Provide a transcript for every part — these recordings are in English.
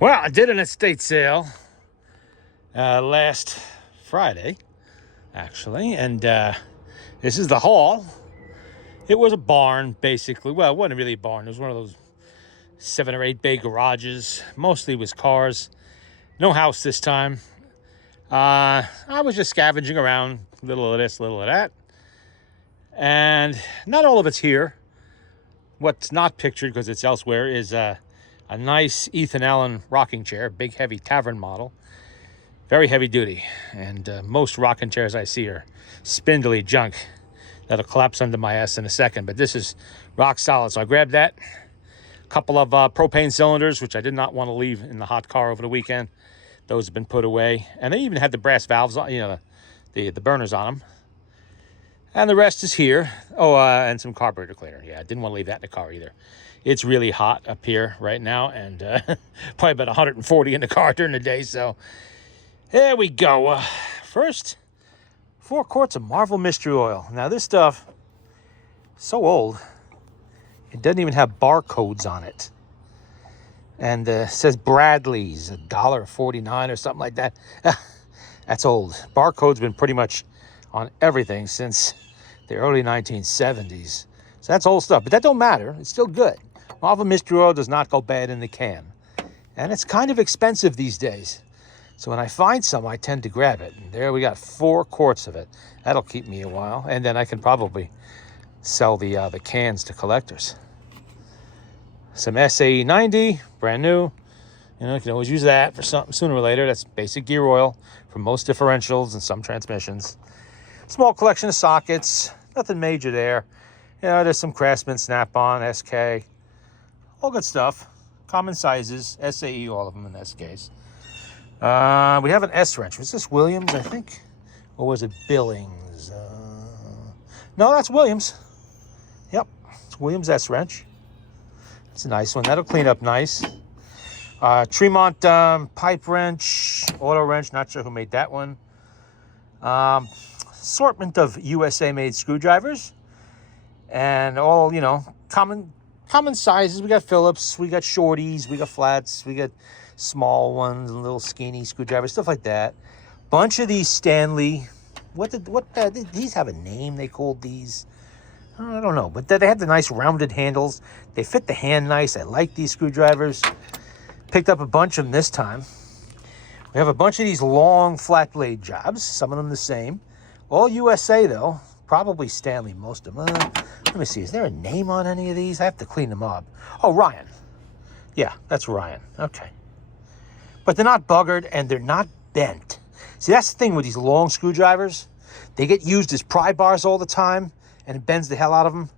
Well, I did an estate sale last Friday, actually, and this is the hall. It was a barn, basically. Well, it wasn't really a barn. It was one of those 7 or 8 bay garages. Mostly was cars. No house this time. I was just scavenging around, a little of this, a little of that. And not all of it's here. What's not pictured, because it's elsewhere, is a nice Ethan Allen rocking chair, big, heavy tavern model. Very heavy duty. And most rocking chairs I see are spindly junk that'll collapse under my ass in a second. But this is rock solid. So I grabbed that. A couple of propane cylinders, which I did not want to leave in the hot car over the weekend. Those have been put away. And they even had the brass valves on, the burners on them. And the rest is here. Oh, and some carburetor cleaner. Yeah, I didn't want to leave that in the car either. It's really hot up here right now, and probably about 140 in the car during the day. So there we go. First, 4 quarts of Marvel Mystery Oil. Now this stuff, so old, it doesn't even have barcodes on it. And it says Bradley's, $1.49 or something like that. That's old. Barcode's been pretty much on everything since the early 1970s. So that's old stuff, but that don't matter. It's still good. Marvel Mystery Oil does not go bad in the can. And it's kind of expensive these days. So when I find some, I tend to grab it. And there we got 4 quarts of it. That'll keep me a while. And then I can probably sell the cans to collectors. Some SAE 90, brand new. You can always use that for something sooner or later. That's basic gear oil for most differentials and some transmissions. Small collection of sockets, nothing major there. There's some Craftsman, Snap-on, SK, all good stuff. Common sizes, SAE, all of them in this case. We have an S wrench. Was this Williams, I think? Or was it Billings? No, that's Williams. Yep, it's Williams S wrench. It's a nice one. That'll clean up nice. Tremont pipe wrench, auto wrench. Not sure who made that one. Assortment of USA-made screwdrivers, and all common sizes. We got Phillips, we got shorties, we got flats, we got small ones, little skinny screwdrivers, stuff like that. Bunch of these Stanley. These have a name they called these? I don't know, but they have the nice rounded handles. They fit the hand nice. I like these screwdrivers. Picked up a bunch of them this time. We have a bunch of these long flat blade jobs, some of them the same. All USA, though. Probably Stanley, most of them. Let me see. Is there a name on any of these? I have to clean them up. Oh, Ryan. Yeah, that's Ryan. Okay. But they're not buggered, and they're not bent. See, that's the thing with these long screwdrivers. They get used as pry bars all the time, and it bends the hell out of them.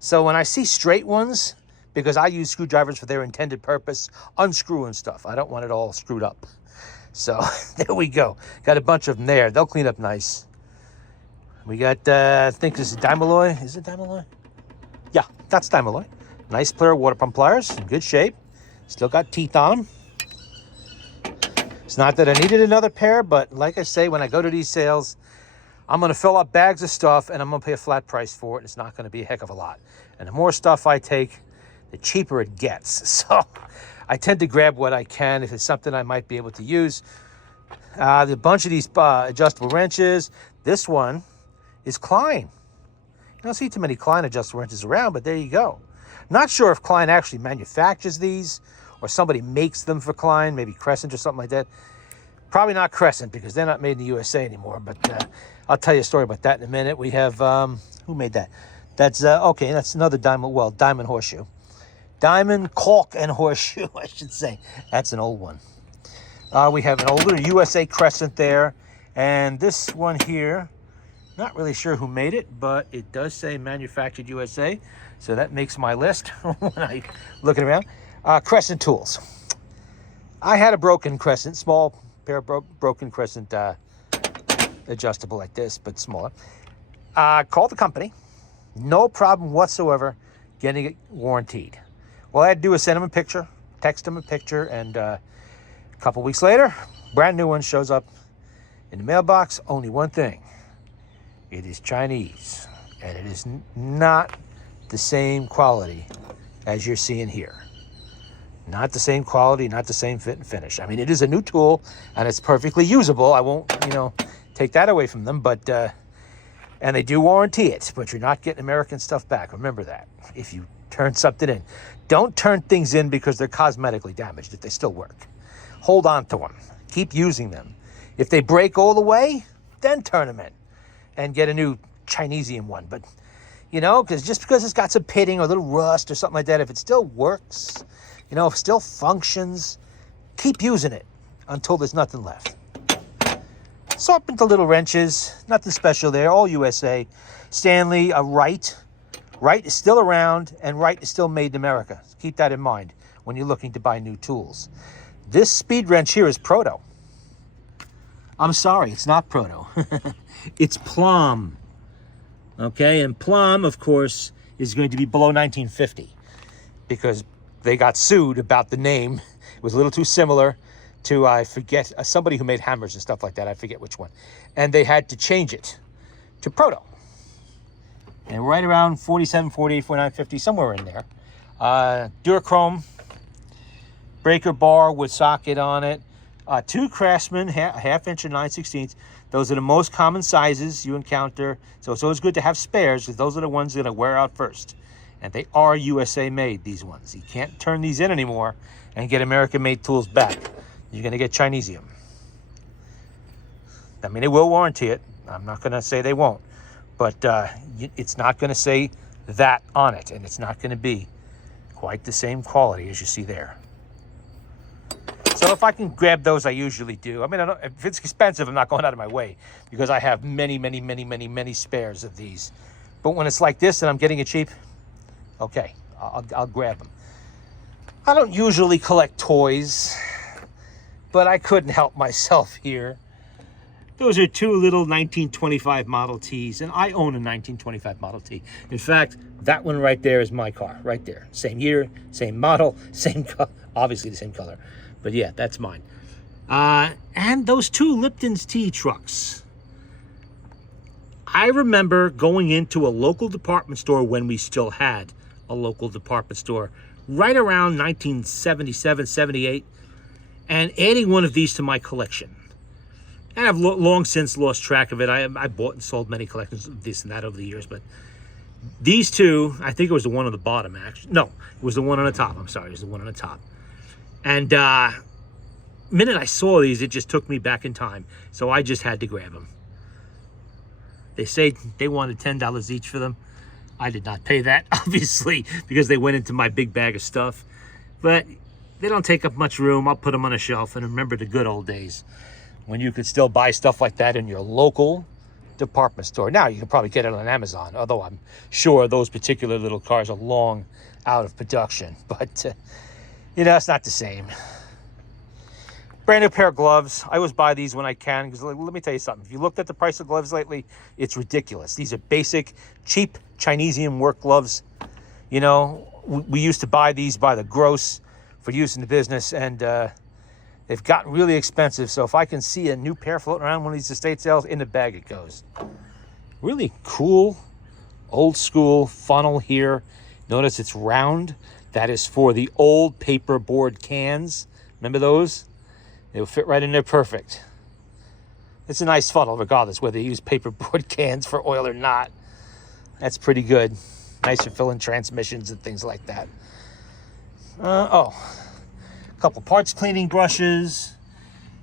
So when I see straight ones, because I use screwdrivers for their intended purpose, unscrewing stuff. I don't want it all screwed up. So there we go. Got a bunch of them there. They'll clean up nice. We got, I think this is Dymaloy. Is it Dymaloy? Yeah, that's Dymaloy. Nice pair of water pump pliers, in good shape. Still got teeth on them. It's not that I needed another pair, but like I say, when I go to these sales, I'm going to fill up bags of stuff, and I'm going to pay a flat price for it. It's not going to be a heck of a lot. And the more stuff I take, the cheaper it gets. So I tend to grab what I can if it's something I might be able to use. The bunch of these adjustable wrenches. This one is Klein. You don't see too many Klein adjustable wrenches around, but there you go. Not sure if Klein actually manufactures these or somebody makes them for Klein, maybe Crescent or something like that. Probably not Crescent because they're not made in the USA anymore, but I'll tell you a story about that in a minute. We have, who made that? That's, okay, that's another diamond horseshoe. Diamond, caulk, and horseshoe, I should say. That's an old one. We have an older USA Crescent there. And this one here, not really sure who made it, but it does say manufactured USA. So that makes my list when I looking around. Crescent tools. I had a broken Crescent, small pair of broken Crescent adjustable like this, but smaller. Called the company. No problem whatsoever getting it warrantied. All I had to do was send them a picture, text them a picture, and a couple weeks later, brand new one shows up in the mailbox. Only one thing. It is Chinese, and it is not the same quality as you're seeing here. Not the same quality, not the same fit and finish. I mean, it is a new tool, and it's perfectly usable. I won't, take that away from them, but, and they do warranty it, but you're not getting American stuff back. Remember that. If you turn something in, don't turn things in because they're cosmetically damaged if they still work. Hold on to them. Keep using them. If they break all the way, then turn them in and get a new Chinesium one. But, because just because it's got some pitting or a little rust or something like that, if it still works, if it still functions, keep using it until there's nothing left. Assortment of little wrenches, nothing special there, all USA. Stanley, a Wright. Wright is still around, and Wright is still made in America. Keep that in mind when you're looking to buy new tools. This speed wrench here is Proto. I'm sorry, it's not Proto. It's Plum. Okay, and Plum, of course, is going to be below 1950 because they got sued about the name. It was a little too similar to, I forget, somebody who made hammers and stuff like that. I forget which one. And they had to change it to Proto. And right around 47, 48, 49, 50, somewhere in there. Durachrome, breaker bar with socket on it. Two Craftsman, half inch and 9/16. Those are the most common sizes you encounter. So it's always good to have spares because those are the ones that are going to wear out first. And they are USA made, these ones. You can't turn these in anymore and get American made tools back. You're going to get Chinesium. I mean, they will warranty it. I'm not going to say they won't. But it's not going to say that on it. And it's not going to be quite the same quality as you see there. So if I can grab those, I usually do. I mean, if it's expensive, I'm not going out of my way because I have many spares of these. But when it's like this and I'm getting it cheap, okay, I'll grab them. I don't usually collect toys, but I couldn't help myself here. Those are two little 1925 Model Ts, and I own a 1925 Model T. In fact, that one right there is my car, right there. Same year, same model, same color, obviously the same color. But yeah, that's mine. And those two Lipton's tea trucks. I remember going into a local department store when we still had a local department store, right around 1977, 78, and adding one of these to my collection. And I've long since lost track of it. I bought and sold many collections of this and that over the years, but these two, I think it was the one on the bottom, actually. No, it was the one on the top. I'm sorry, it was the one on the top. And minute I saw these, it just took me back in time. So I just had to grab them. They say they wanted $10 each for them. I did not pay that, obviously, because they went into my big bag of stuff. But they don't take up much room. I'll put them on a shelf and remember the good old days when you could still buy stuff like that in your local department store. Now you can probably get it on Amazon, although I'm sure those particular little cars are long out of production. But it's not the same. Brand new pair of gloves. I always buy these when I can because let me tell you something. If you looked at the price of gloves lately, it's ridiculous. These are basic, cheap Chinesium work gloves. We used to buy these by the gross for use in the business, and they've gotten really expensive. So if I can see a new pair floating around one of these estate sales, in the bag it goes. Really cool, old school funnel here. Notice it's round. That is for the old paper board cans. Remember those? They will fit right in there perfect. It's a nice funnel regardless whether you use paper board cans for oil or not. That's pretty good. Nice for filling transmissions and things like that. A couple parts cleaning brushes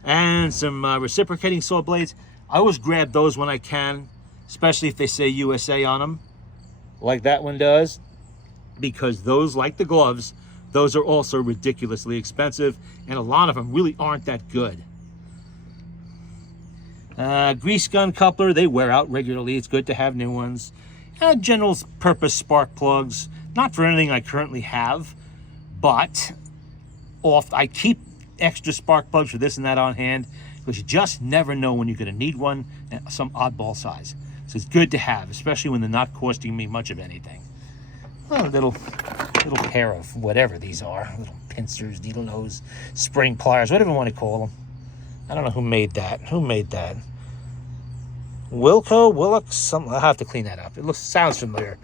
and some reciprocating saw blades. I always grab those when I can, especially if they say USA on them, like that one does. Because those, like the gloves, those are also ridiculously expensive, and a lot of them really aren't that good. Grease gun coupler, they wear out regularly. It's good to have new ones. General purpose spark plugs, not for anything I currently have, but I keep extra spark plugs for this and that on hand because you just never know when you're going to need one at some oddball size. So it's good to have, especially when they're not costing me much of anything. A little pair of whatever these are. Little pincers, needle nose, spring pliers, whatever you want to call them. I don't know who made that. Wilco, something. I'll have to clean that up. Sounds familiar.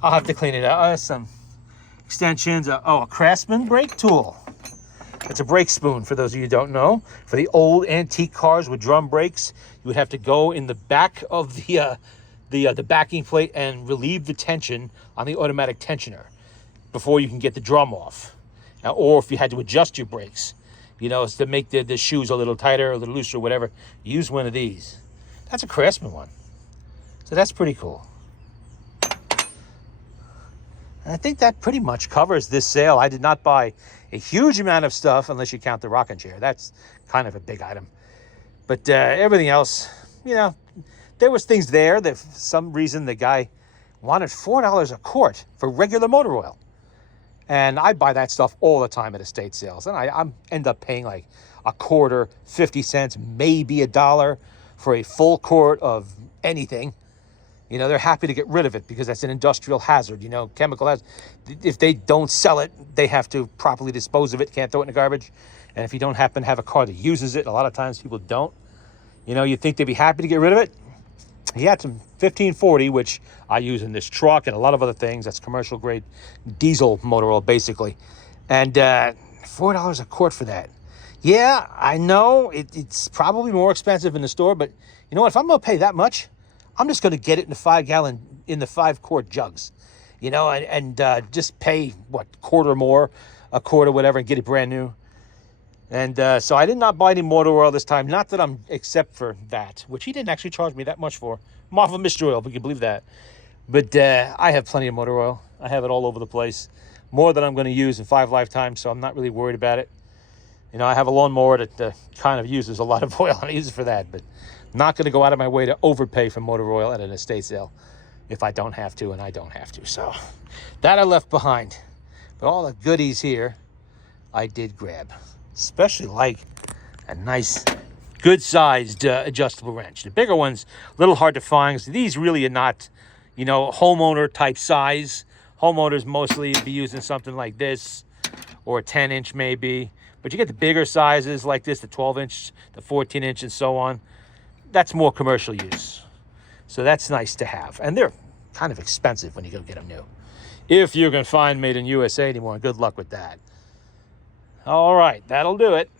I'll have to clean it up. Some extensions. A Craftsman brake tool. It's a brake spoon, for those of you who don't know. For the old antique cars with drum brakes, you would have to go in the back of the backing plate and relieve the tension on the automatic tensioner before you can get the drum off. Or if you had to adjust your brakes, to make the shoes a little tighter, a little looser, whatever, use one of these. That's a Craftsman one. So that's pretty cool. And I think that pretty much covers this sale. I did not buy a huge amount of stuff, unless you count the rocking chair. That's kind of a big item. But everything else, there was things there that for some reason the guy wanted $4 a quart for regular motor oil. And I buy that stuff all the time at estate sales. And I end up paying like a quarter, 50 cents, maybe $1 for a full quart of anything. They're happy to get rid of it because that's an industrial hazard, chemical hazard. If they don't sell it, they have to properly dispose of it, can't throw it in the garbage. And if you don't happen to have a car that uses it, a lot of times people don't, you'd think they'd be happy to get rid of it. He had some 1540, which I use in this truck and a lot of other things. That's commercial grade diesel motor oil, basically. And $4 a quart for that. Yeah, I know it's probably more expensive in the store, but you know what? If I'm going to pay that much, I'm just going to get it in the 5-quart jugs, and just pay, quarter more, a quart or whatever, and get it brand new. And so I did not buy any motor oil this time. Not that except for that, which he didn't actually charge me that much for. Marvel Mystery Oil, if you can believe that. But I have plenty of motor oil. I have it all over the place. More than I'm going to use in 5 lifetimes, so I'm not really worried about it. I have a lawnmower that kind of uses a lot of oil, and I use it for that. But not going to go out of my way to overpay for motor oil at an estate sale if I don't have to, and I don't have to. So that I left behind. But all the goodies here, I did grab. Especially like a nice, good-sized adjustable wrench. The bigger ones, a little hard to find. So these really are not, homeowner-type size. Homeowners mostly be using something like this, or a 10-inch maybe. But you get the bigger sizes like this, the 12-inch, the 14-inch, and so on. That's more commercial use. So that's nice to have. And they're kind of expensive when you go get them new. If you can find made in USA anymore, good luck with that. All right, that'll do it.